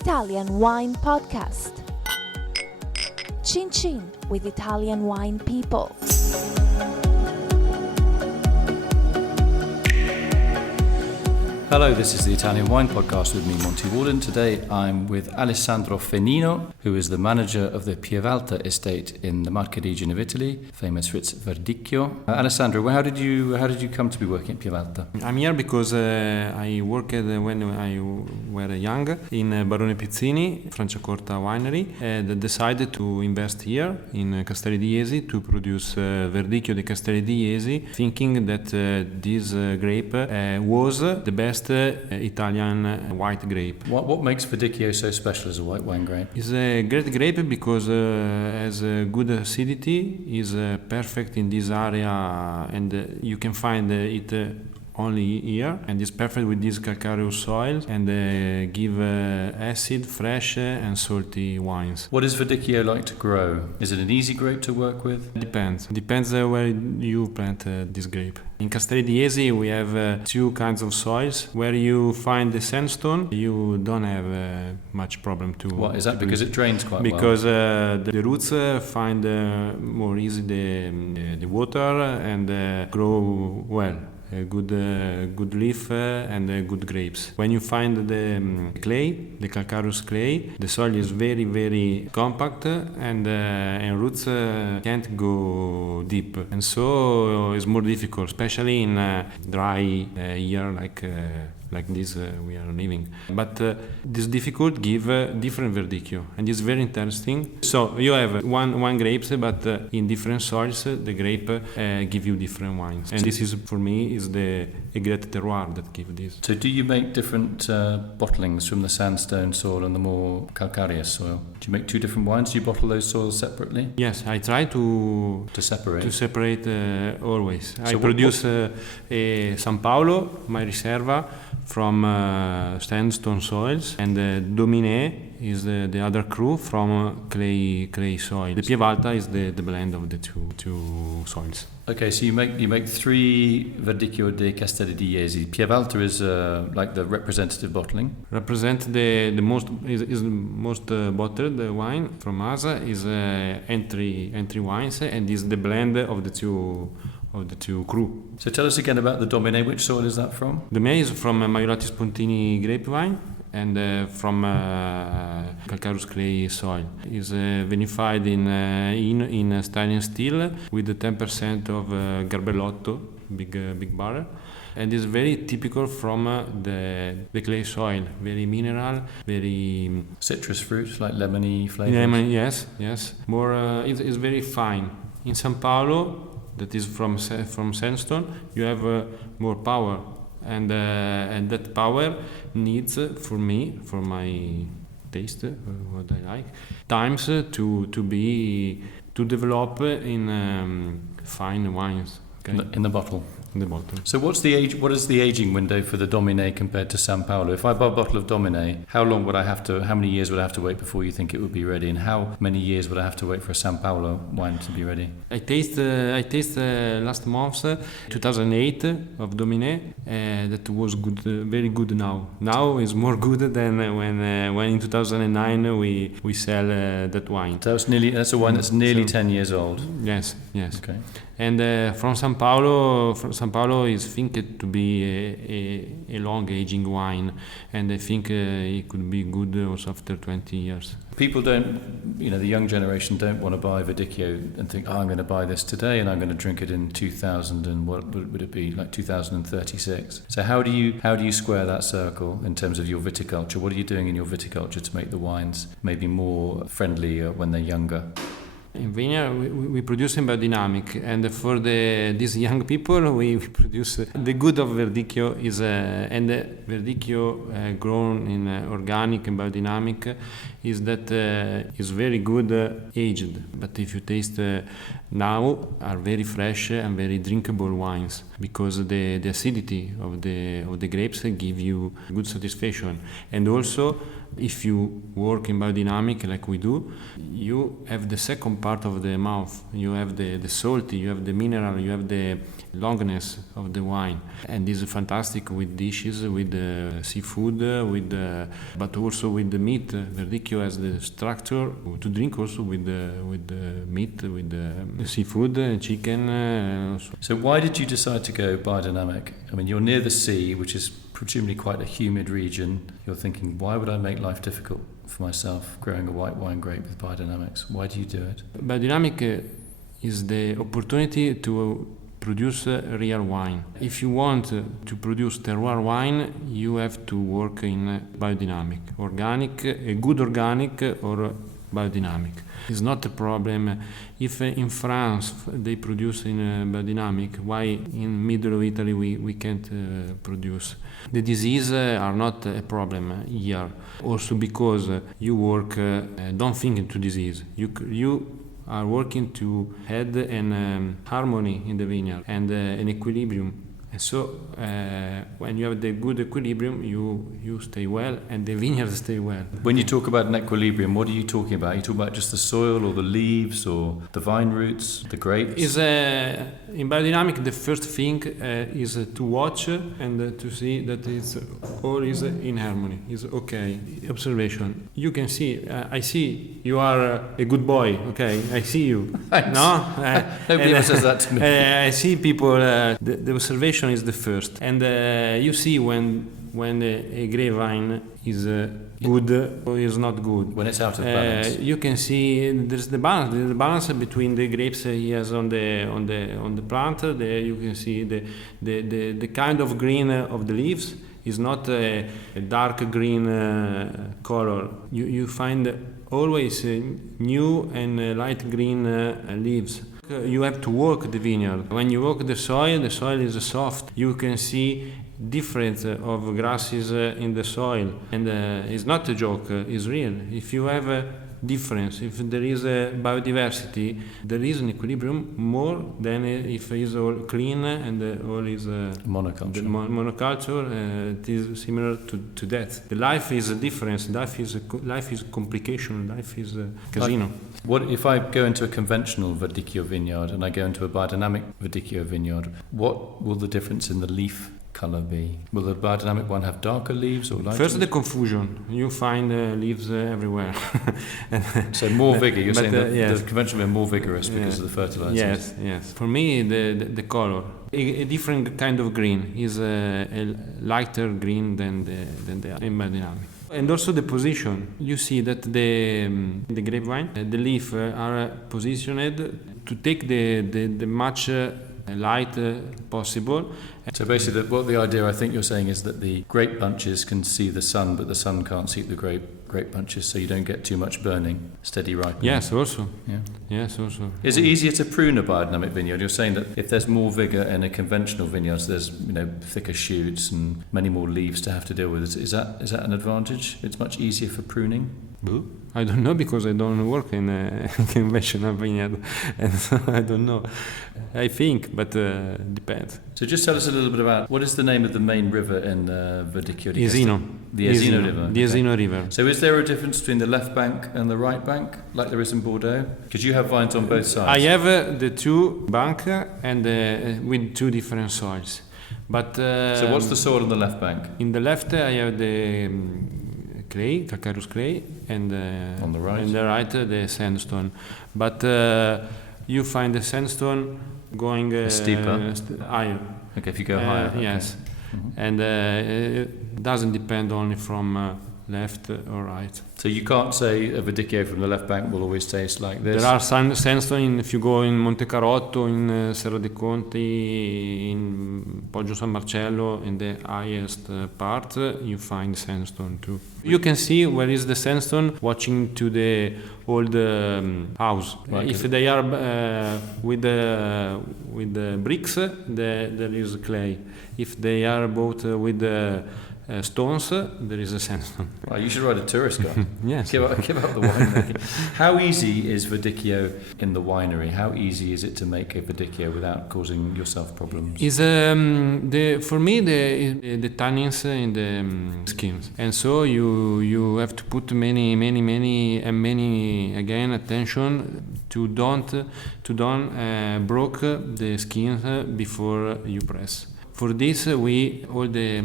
Italian Wine Podcast. Chin Chin with Italian wine people. Hello, this is the Italian Wine Podcast with me, Monty Waldin. Today I'm with Alessandro Fenino, who is the manager of the Pievalta estate in the Marche region of Italy, famous for its Verdicchio. Alessandro, how did you come to be working at Pievalta? I'm here because I worked when I was young in Barone Pizzini, Franciacorta Winery, and decided to invest here in Castelli di Jesi to produce Verdicchio di Castelli di Jesi, thinking that this grape was the best Italian white grape. What makes Verdicchio so special as a white wine grape? It's a great grape because has a good acidity, is perfect in this area, and you can find it only here, and it's perfect with this calcareous soil and give acid, fresh and salty wines. What is Verdicchio like to grow? Is it an easy grape to work with? Depends where you plant this grape. In Castelli di Jesi we have two kinds of soils. Where you find the sandstone, you don't have much problem to. What is that? Because it drains quite well. Because the roots find more easy the water and grow well. A good leaf and good grapes. When you find the clay, the calcareous clay, the soil is very, very compact and roots can't go deep, and so it's more difficult, especially in dry year like this we are living. But this difficult give different Verdicchio, and it's very interesting. So you have one grapes, but in different soils the grape give you different wines, and this is for me is a great terroir that give this. So do you make different bottlings from the sandstone soil and the more calcareous soil? Do you make two different wines? Do you bottle those soils separately? Yes, I try to separate always. So I produce San Paolo, my Riserva, from sandstone soils, and Dominé is the other crew from clay soil. The Pievalta is the blend of the two soils. Okay, so you make three Verdicchio di Castelli di Jesi. Pievalta is like the representative bottling. Represent the most is most bottled wine from us is entry wines, and is the blend of the two crew. So tell us again about the Dominé. Which soil is that from? Dominé is from Maiorati Spontini grapevine and from calcareous clay soil. Is vinified in stainless steel with 10% of Garbellotto, big barrel, and is very typical from the clay soil. Very mineral, very citrus fruits like lemony flavors. Lemon, yes. More, it's very fine. In San Paolo, that is from sandstone, you have more power, and that power needs for my taste, what I like, times to develop in fine wines. Okay? In the bottle. In the bottle. So what is the aging window for the Dominé compared to San Paolo? If I buy a bottle of Dominé, how many years would I have to wait before you think it would be ready, and how many years would I have to wait for a San Paolo wine to be ready? I taste last month 2008 of Dominé. That was good, very good now. Now is more good than when in 2009 we sell that wine. So that's a wine that's nearly 10 years old. Yes. Okay. And from San Paolo is think to be a long aging wine, and I think it could be good also after 20 years. People don't, the young generation don't want to buy Verdicchio and think, I'm going to buy this today and I'm going to drink it in 2000 and what would it be, like 2036. So how do you square that circle in terms of your viticulture? What are you doing in your viticulture to make the wines maybe more friendly when they're younger? In vineyard, we produce in biodynamic, and for these young people, we produce the good of Verdicchio is and Verdicchio grown in organic and biodynamic is that it's very good aged. But if you taste now, are very fresh and very drinkable wines, because the acidity of the grapes give you good satisfaction. And also, if you work in biodynamic like we do, you have the second part of the mouth. You have the salty, you have the mineral, you have the longness of the wine. And this is fantastic with dishes, with seafood, but also with the meat. Verdicchio has the structure to drink also with the meat, with the seafood, chicken. So why did you decide to go biodynamic? I mean, you're near the sea, which is presumably quite a humid region. You're thinking, why would I make life difficult for myself growing a white wine grape with biodynamics? Why do you do it? Biodynamic is the opportunity to produce real wine. If you want to produce terroir wine, you have to work in biodynamic, organic, a good organic or biodynamic. It's not a problem if in France they produce in biodynamic, why in middle of Italy we can't produce. The disease are not a problem here, also because you work, don't think into disease. You are working to have an harmony in the vineyard and an equilibrium. And so when you have the good equilibrium, you stay well and the vineyards stay well. When you talk about an equilibrium, what are you talking about? Are you talking about just the soil or the leaves or the vine roots, the grapes? In biodynamic, the first thing is to watch and to see that all is in harmony, is okay. Observation. You can see, I see you are a good boy, okay, I see you. Thanks. No? Nobody ever says that to me. I see people, the observation is the first, and you see when a grapevine is good or is not good. When it's out of balance. You can see there's the balance between the grapes he has on the plant. You can see the kind of green of the leaves is not a dark green color. You find always new and light green leaves. You have to work the vineyard. When you work the soil is soft. You can see difference of grasses in the soil, and it's not a joke, it's real. If you have a difference, if there is a biodiversity, there is an equilibrium more than if it's all clean and all is monoculture. Monoculture. It is similar to that. The life is a difference. Life is complication. Life is a casino. What if I go into a conventional Verdicchio vineyard and I go into a biodynamic Verdicchio vineyard? What will the difference in the leaf color be? Will the biodynamic one have darker leaves or lighter? First, the confusion. You find leaves everywhere. So more vigor. You're saying that yes. the conventional are more vigorous because of the fertilizers. Yes. For me, the color, a different kind of green, is a lighter green than the biodynamic. And also the position. You see that the grapevine, the leaf are positioned to take the much light possible. So basically, what the idea I think you're saying is that the grape bunches can see the sun, but the sun can't see the grape bunches, so you don't get too much burning, steady ripening. Yes, also. Yeah. Yes, also. Is it easier to prune a biodynamic vineyard? You're saying that if there's more vigor in a conventional vineyard, so there's thicker shoots and many more leaves to have to deal with. Is that an advantage? It's much easier for pruning? I don't know, because I don't work in a conventional vineyard, and so I don't know. I think, but depends. So just tell us a little bit about what is the name of the main river in Verdicchio di Jesi? Esino. The Esino River. The Esino River. So is there a difference between the left bank and the right bank, like there is in Bordeaux? Because you have vines on both sides. I have the two bank and with two different soils. But so what's the soil on the left bank? In the left, I have the clay, calcareous clay, and on the right, the sandstone. But you find the sandstone going steeper, higher. Okay, if you go higher. Yes, mm-hmm. And it doesn't depend only from left or right. So you can't say a Verdicchio from the left bank will always taste like this? There are sandstone if you go in Monte Carotto, in Serra dei Conti, in Poggio San Marcello, in the highest part, you find sandstone too. You can see where is the sandstone watching to the old house. Right. If they are with the bricks, there is clay. If they are both with stones, there is a sandstone. Well, you should write a tourist guide. Yes. Give up the winemaking. How easy is Verdicchio in the winery? How easy is it to make a Verdicchio without causing yourself problems? Is for me the tannins in the skins, and so you have to put many again attention to don't broke the skins before you press. For this, all the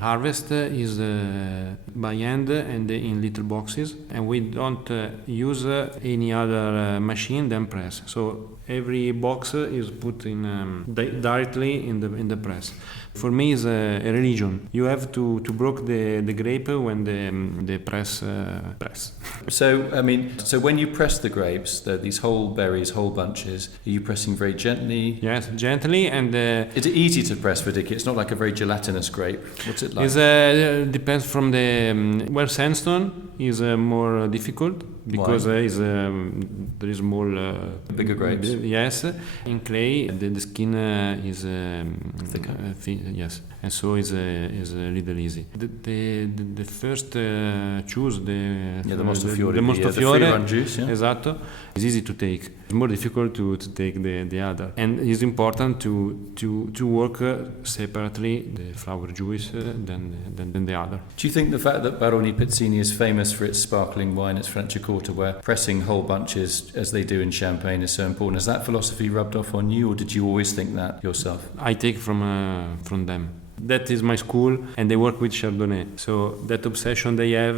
harvest is by hand and in little boxes, and we don't use any other machine than press. So every box is put in directly in the press. For me, it's a religion. You have to broke the grape when the press. So when you press the grapes, these whole berries, whole bunches, are you pressing very gently? Yes, gently, and is it easy to press Verdicchio? It's not like a very gelatinous grape. What's it like? It depends from the sandstone is more difficult because there is more bigger grapes. Yes, in clay the skin is thicker. Yes, and so is a little easy. The first choose the Montefiore, the free run juice. Yeah? Esatto. It's easy to take. It's more difficult to take the other, and it's important to work separately the flower juice than the other. Do you think the fact that Baroni Pizzini is famous for its sparkling wine, its Franciacorta, where pressing whole bunches as they do in Champagne is so important, has that philosophy rubbed off on you, or did you always think that yourself? I take from them. That is my school, and they work with Chardonnay. So that obsession I have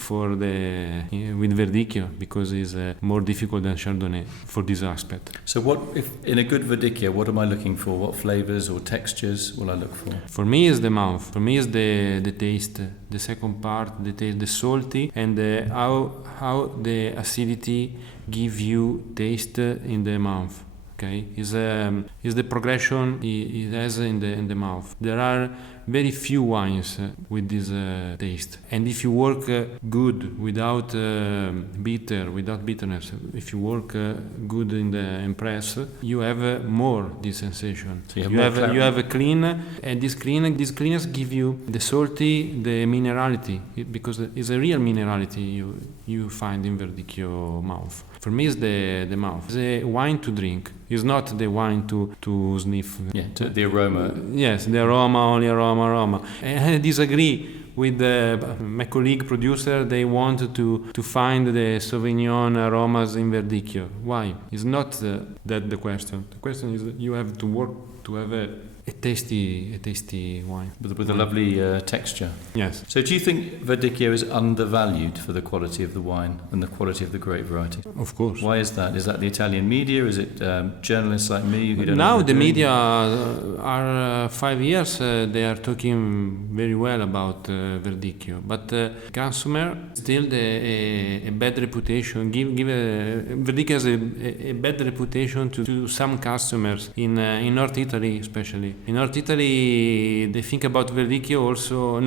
with Verdicchio, because it's more difficult than Chardonnay for this aspect. So what if in a good Verdicchio, what am I looking for? What flavors or textures will I look for? For me, it's the mouth. For me, it's the taste. The second part, the taste, the salty, and how the acidity give you taste in the mouth. Okay, is the progression it has in the mouth. There are very few wines with this taste, and if you work good without bitterness, if you work good in the press, you have more this sensation. So you have a clean, and this cleanness give you the salty, the minerality, because it's a real minerality you find in Verdicchio mouth. For me, it's the mouth. It's a wine to drink. It's not the wine to sniff. Yeah, the aroma. Yes, the aroma, only aroma. And I disagree with my colleague producer. They want to find the Sauvignon aromas in Verdicchio. Why? It's not that the question. The question is you have to work to have a tasty wine. With a lovely texture. Yes. So do you think Verdicchio is undervalued for the quality of the wine and the quality of the grape variety? Of course. Why is that? Is that the Italian media? Is it journalists like me who don't know Now what the they're media are 5 years, they are talking very well about Verdicchio, but consumer still a bad reputation. Verdicchio has a bad reputation to some customers in North Italy especially. In North Italy, they think about Verdicchio also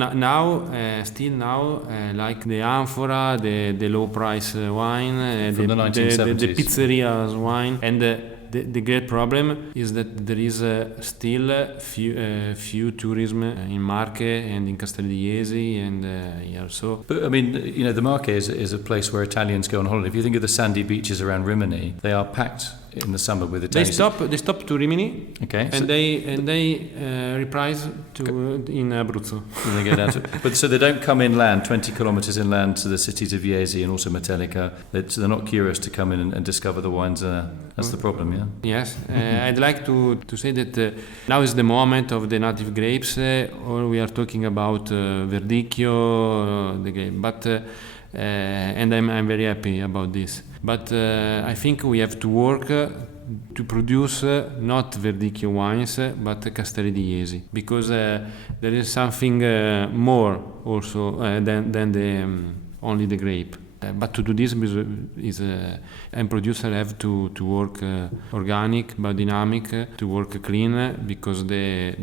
still now, like the amphora, the low price wine, from the 1970s. the pizzeria's wine, and the great problem is that there is still few tourism in Marche and in Castelli di Jesi and here. So, but I mean, the Marche is a place where Italians go on holiday. If you think of the sandy beaches around Rimini, they are packed in the summer with Italians. They stop to Rimini, okay, and they reprise in Abruzzo. And they go down but so they don't come inland, 20 kilometers inland to the cities of Jesi and also Metellica. They're not curious to come in and discover the wines. That's the problem, yeah. Yes, I'd like to say that now is the moment of the native grapes. Or we are talking about Verdicchio, the grape, but and I'm very happy about this. But I think we have to work to produce not Verdicchio wines, but Castelli di Jesi, because there is something more also than only the grape. But to do this, and producer have to work organic, biodynamic, to work clean, because the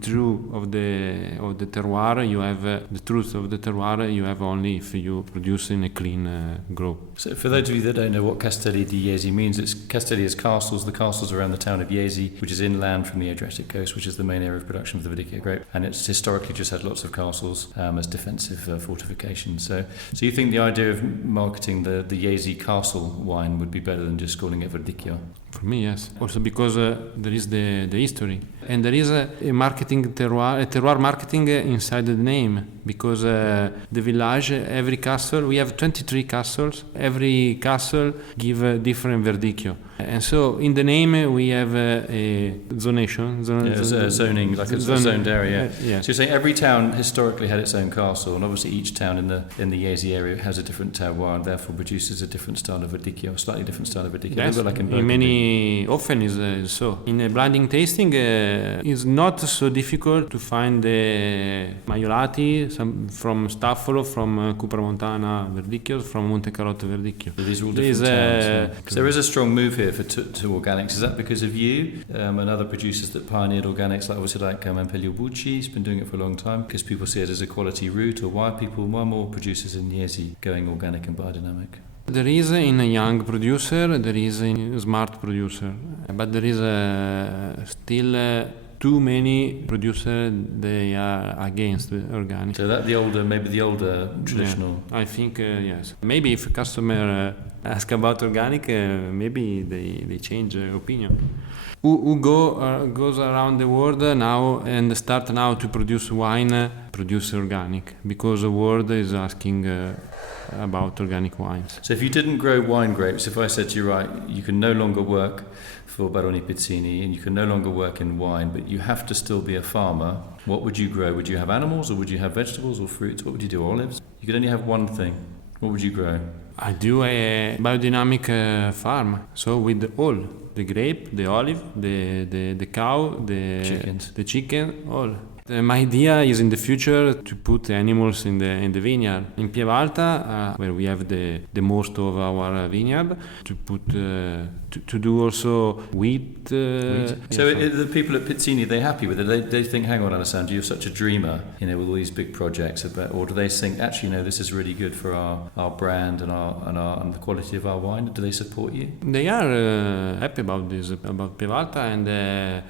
truth of the terroir you have the truth of the terroir you have only if you produce in a clean grow. So for those of you that don't know what Castelli di Jesi means, it's Castelli is castles. The castles around the town of Jesi, which is inland from the Adriatic coast, which is the main area of production for the Verdicchio grape, and it's historically just had lots of castles as defensive fortifications. So you think the idea of marketing the Jesi castle wine would be better than just calling it Verdicchio? For me, yes. Also because there is the history, and there is a marketing terroir marketing inside the name, because the village, every castle, we have 23 castles. Every castle give a different Verdicchio, and so in the name we have a zonation, zoning, like a zoned area. Yeah. So you're saying every town historically had its own castle, and obviously each town in the Jesi area has a different terroir, and therefore produces a different style of Verdicchio, a slightly different style of Verdicchio. Yes. Like in many often is so. In a blinding tasting, it's not so difficult to find the Maiolati, some from Staffolo, from Cupramontana Verdicchio, from Monte Carotto Verdicchio. So these are all different towns. So there is a strong move here to organics. Is that because of you and other producers that pioneered organics, like obviously like Ampelio Bucci? He's been doing it for a long time because people see it as a quality route, or why more producers in Jesi going organic and biodynamic? There is in a young producer, there is in a smart producer, but there is still too many producers they are against organic. So that the older traditional. Yeah, I think yes. Maybe if a customer ask about organic, maybe they change opinion. Who goes around the world now and start now to produce wine, produce organic, because the world is asking about organic wines. So if you didn't grow wine grapes, if I said to you, right, you can no longer work for Baroni Pizzini and you can no longer work in wine, but you have to still be a farmer, what would you grow? Would you have animals, or would you have vegetables or fruits? What would you do? Olives? You could only have one thing. What would you grow? I do a biodynamic farm, so with all the grape, the olive, the cow, the chicken, all. My idea is in the future to put animals in the vineyard. In Pievalta, where we have the most of our vineyard, to put to do also wheat. So the people at Pizzini, they're happy with it. They think, hang on, Alessandro, you're such a dreamer, with all these big projects. Or do they think, actually, no, this is really good for our brand and the quality of our wine? Do they support you? They are happy about this, about Pievalta,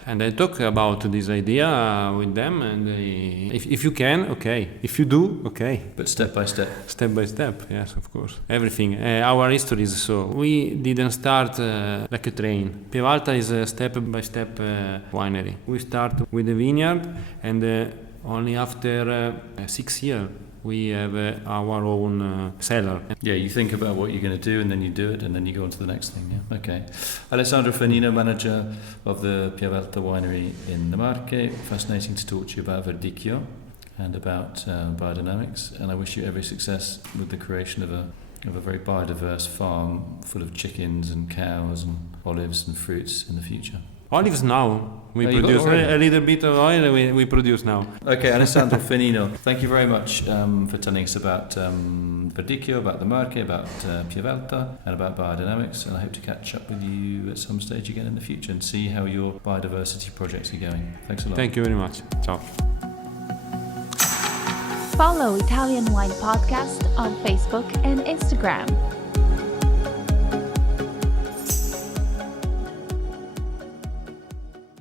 and I talk about this idea with them. And if you can, okay. If you do, okay. But step by step. Step by step, yes, of course. Everything. Our history is so. We didn't start like a train. Pievalta is a step-by-step winery. We start with the vineyard, and only after 6 years we have our own cellar. Yeah, you think about what you're going to do, and then you do it, and then you go on to the next thing. Yeah, okay. Alessandro Fenino, manager of the Pievalta winery in the Marche. Fascinating to talk to you about Verdicchio and about biodynamics, and I wish you every success with the creation of a very biodiverse farm full of chickens and cows and olives and fruits in the future. Olives now. We produce a little bit of oil, we produce now. Okay, Alessandro Fenino, thank you very much for telling us about Verdicchio, about the Marche, about Pievalta, and about biodynamics. And I hope to catch up with you at some stage again in the future and see how your biodiversity projects are going. Thanks a lot. Thank you very much. Ciao. Follow Italian Wine Podcast on Facebook and Instagram.